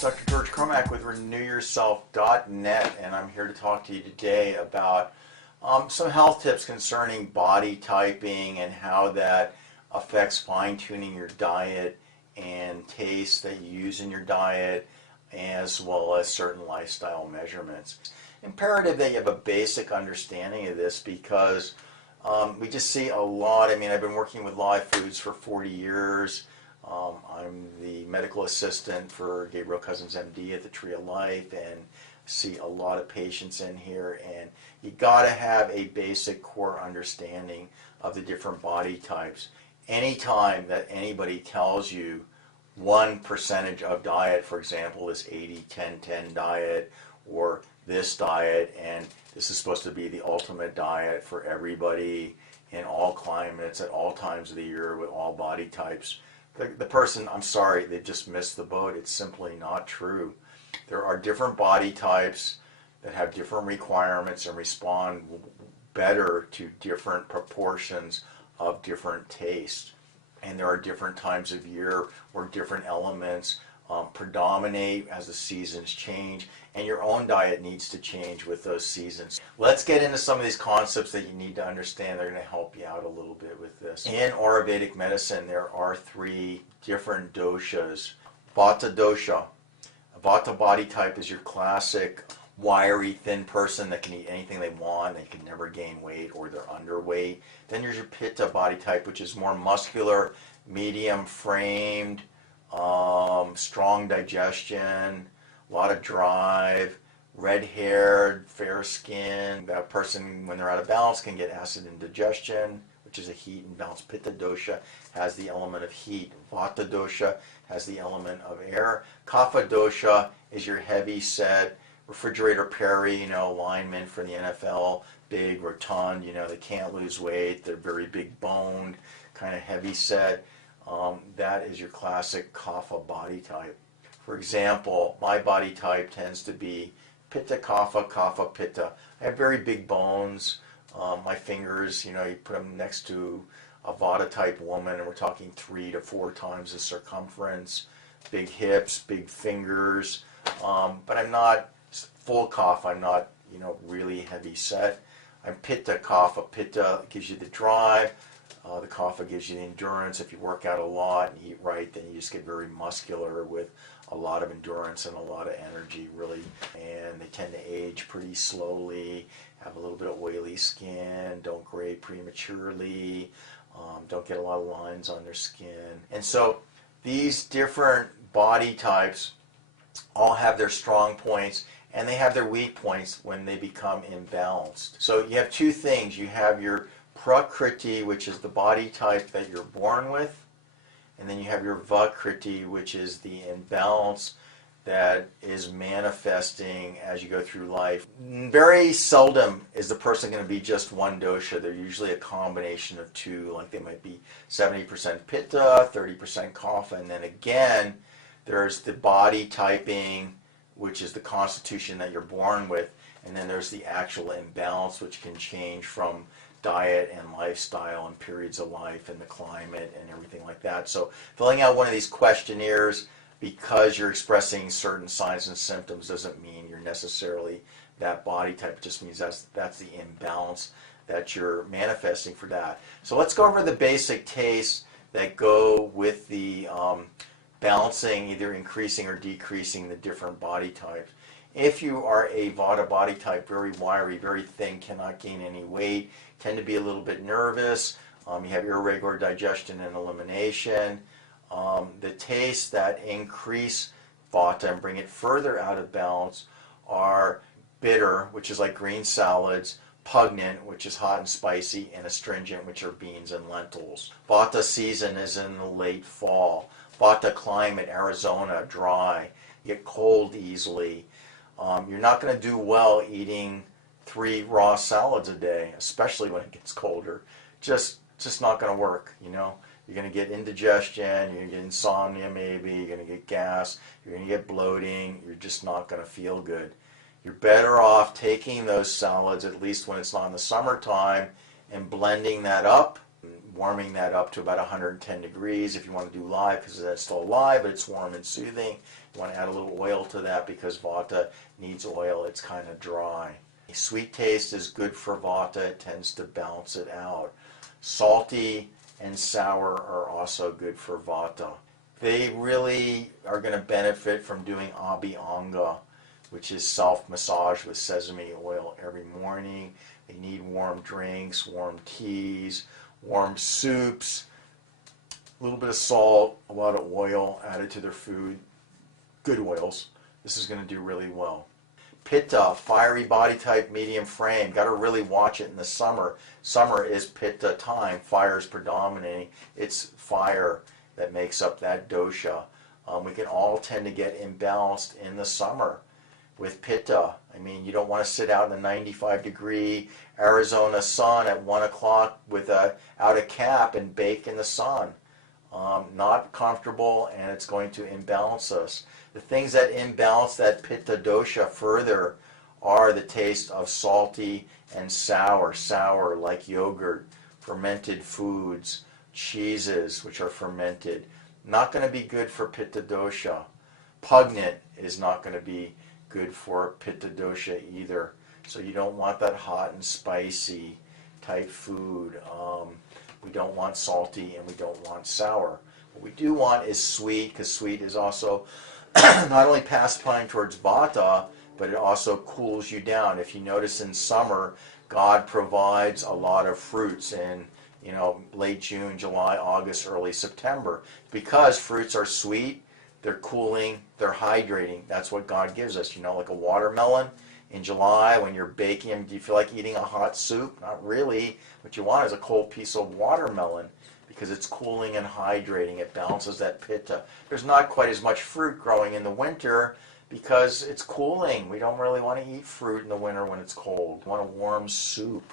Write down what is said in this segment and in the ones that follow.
Dr. George Cromack with RenewYourself.net, and I'm here to talk to you today about some health tips concerning body typing and how that affects fine-tuning your diet and taste that you use in your diet, as well as certain lifestyle measurements. Imperative that you have a basic understanding of this because we just see a lot. I've been working with live foods for 40 years. I'm the medical assistant for Gabriel Cousins, MD, at the Tree of Life, and see a lot of patients in here. And you got to have a basic core understanding of the different body types. Anytime that anybody tells you one percentage of diet, for example, this 80-10-10 diet or this diet, and this is supposed to be the ultimate diet for everybody in all climates at all times of the year with all body types. The person, I'm sorry, they just missed the boat. It's simply not true. There are different body types that have different requirements and respond better to different proportions of different tastes. And there are different times of year where different elements predominate as the seasons change, and your own diet needs to change with those seasons. Let's get into some of these concepts that you need to understand. They're going to help you out a little bit with this. In Ayurvedic medicine, there are 3 different doshas. Vata dosha. A Vata body type is your classic wiry, thin person that can eat anything they want. They can never gain weight or they're underweight. Then there's your Pitta body type, which is more muscular, medium framed, strong digestion, a lot of drive, red-haired, fair skin. That person, when they're out of balance, can get acid indigestion, which is a heat imbalance. Pitta dosha has the element of heat. Vata dosha has the element of air. Kapha dosha is your heavy-set, refrigerator Perry, linemen for the NFL, big, rotund, they can't lose weight, they're very big boned, kind of heavy set. That is your classic Kapha body type. For example, my body type tends to be Pitta Kapha, Kapha Pitta. I have very big bones. My fingers, you put them next to a Vata type woman, and we're talking 3 to 4 times the circumference. Big hips, big fingers, but I'm not full Kapha. I'm not, really heavy set. I'm Pitta Kapha. Pitta gives you the drive. The Kapha gives you the endurance. If you work out a lot and eat right, then you just get very muscular with a lot of endurance and a lot of energy, really. And they tend to age pretty slowly, have a little bit of oily skin, don't gray prematurely, don't get a lot of lines on their skin. And so these different body types all have their strong points and they have their weak points when they become imbalanced. So you have 2 things. You have your Prakriti, which is the body type that you're born with, and then you have your Vakriti, which is the imbalance that is manifesting as you go through life. Very seldom is the person going to be just one dosha. They're usually a combination of 2, like they might be 70% Pitta, 30% Kapha, and then again, there's the body typing, which is the constitution that you're born with, and then there's the actual imbalance, which can change from diet and lifestyle and periods of life and the climate and everything like that. So filling out one of these questionnaires because you're expressing certain signs and symptoms doesn't mean you're necessarily that body type. It just means that's the imbalance that you're manifesting for that. So let's go over the basic tastes that go with the balancing, either increasing or decreasing the different body types. If you are a Vata body type, very wiry, very thin, cannot gain any weight, tend to be a little bit nervous, you have irregular digestion and elimination, the tastes that increase Vata and bring it further out of balance are bitter, which is like green salads, pungent, which is hot and spicy, and astringent, which are beans and lentils. Vata season is in the late fall. Vata climate, Arizona, dry, you get cold easily. You're not going to do well eating 3 raw salads a day, especially when it gets colder. Just not going to work, You're going to get indigestion, you're going to get insomnia maybe, you're going to get gas, you're going to get bloating, you're just not going to feel good. You're better off taking those salads, at least when it's not in the summertime, and blending that up warming that up to about 110 degrees if you want to do live, because that's still alive, but it's warm and soothing. You want to add a little oil to that because Vata needs oil. It's kind of dry. Sweet taste is good for Vata. It tends to balance it out. Salty and sour are also good for Vata. They really are going to benefit from doing Abhyanga, which is self-massage with sesame oil every morning. They need warm drinks, warm teas, warm soups, a little bit of salt, a lot of oil added to their food. Good oils. This is going to do really well. Pitta, fiery body type, medium frame. Got to really watch it in the summer. Summer is Pitta time. Fire is predominating. It's fire that makes up that dosha. We can all tend to get imbalanced in the summer with Pitta. I mean, you don't want to sit out in the 95-degree Arizona sun at 1 o'clock without a cap and bake in the sun. Not comfortable, and it's going to imbalance us. The things that imbalance that Pitta dosha further are the taste of salty and sour. Sour like yogurt, fermented foods, cheeses which are fermented. Not going to be good for Pitta dosha. Pungent is not going to be good for Pitta dosha either. So you don't want that hot and spicy type food. We don't want salty and we don't want sour. What we do want is sweet, because sweet is also not only pacifying towards Vata, but it also cools you down. If you notice in summer, God provides a lot of fruits in late June, July, August, early September. Because fruits are sweet, they're cooling, they're hydrating. That's what God gives us. Like a watermelon in July when you're baking them. Do you feel like eating a hot soup? Not really. What you want is a cold piece of watermelon because it's cooling and hydrating. It balances that Pitta. There's not quite as much fruit growing in the winter because it's cooling. We don't really want to eat fruit in the winter when it's cold. We want a warm soup.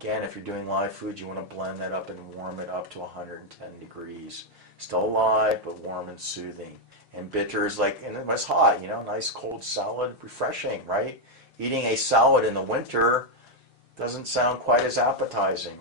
Again, if you're doing live food, you want to blend that up and warm it up to 110 degrees. Still alive, but warm and soothing. And bitters, and it's hot, nice cold salad, refreshing, right? Eating a salad in the winter doesn't sound quite as appetizing.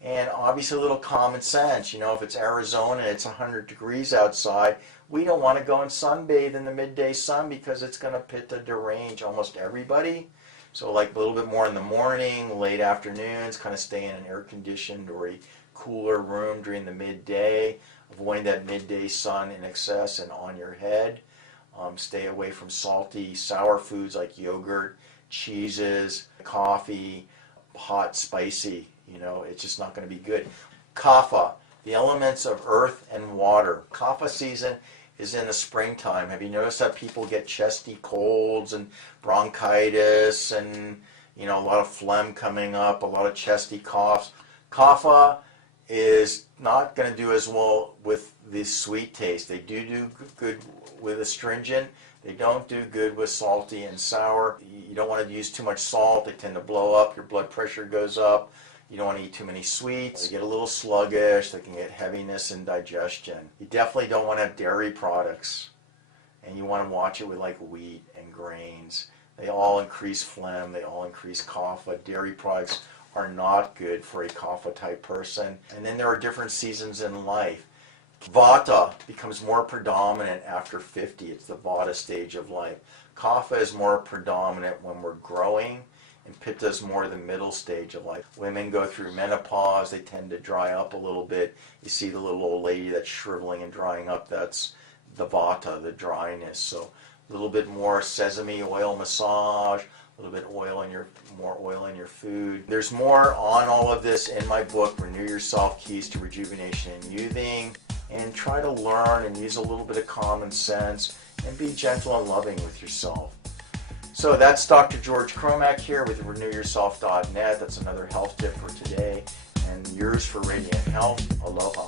And obviously a little common sense, if it's Arizona and it's 100 degrees outside, we don't want to go and sunbathe in the midday sun because it's going to Pitta derange almost everybody. So a little bit more in the morning, late afternoons, kind of stay in an air-conditioned or a cooler room during the midday, avoiding that midday sun in excess and on your head. Stay away from salty, sour foods like yogurt, cheeses, coffee, hot, spicy. It's just not going to be good. Kapha, the elements of earth and water. Kapha season is in the springtime. Have you noticed that people get chesty colds and bronchitis and a lot of phlegm coming up, a lot of chesty coughs? Kapha is not going to do as well with the sweet taste. They do good with astringent. They don't do good with salty and sour. You don't want to use too much salt. They tend to blow up. Your blood pressure goes up. You don't want to eat too many sweets. They get a little sluggish. They can get heaviness and digestion. You definitely don't want to have dairy products. And you want to watch it with wheat and grains. They all increase phlegm. They all increase kapha. Dairy products are not good for a kapha type person. And then there are different seasons in life. Vata becomes more predominant after 50. It's the Vata stage of life. Kapha is more predominant when we're growing, and Pitta is more the middle stage of life. Women go through menopause. They tend to dry up a little bit. You see the little old lady that's shriveling and drying up. That's the Vata, the dryness. So a little bit more sesame oil massage, a little bit more oil in your food. There's more on all of this in my book, Renew Yourself, Keys to Rejuvenation and Youthing. And try to learn and use a little bit of common sense and be gentle and loving with yourself. So that's Dr. George Cromack here with RenewYourself.net. That's another health tip for today. And yours for Radiant Health. Aloha.